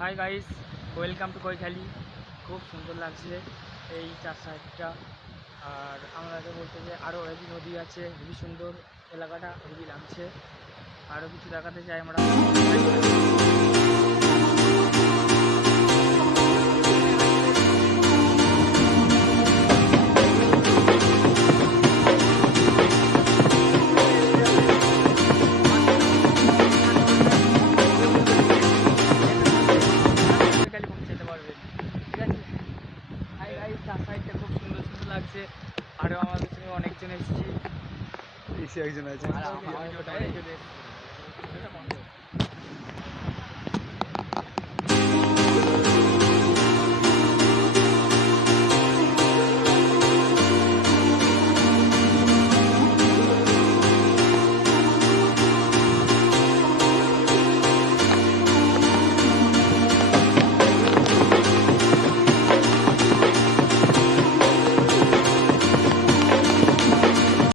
Hi guys, welcome to Kaikhali. খুব সুন্দর লাগছে এই চার সাইডটা। আর আমাদের বলতে যে আরও হেভি নদী আছে, হেভি সুন্দর এলাকাটা, হেভি লাগছে। আরও কিছু দেখাতে চাই আমরা। পৌঁছাতে পারবেন, ঠিক আছে? হাই গাইস, চার সাইডটা খুব সুন্দর সুন্দর লাগছে। আরও আমাদের সঙ্গে অনেকজন এসেছি। একজন আছে। আর অনেকজন এসেছে।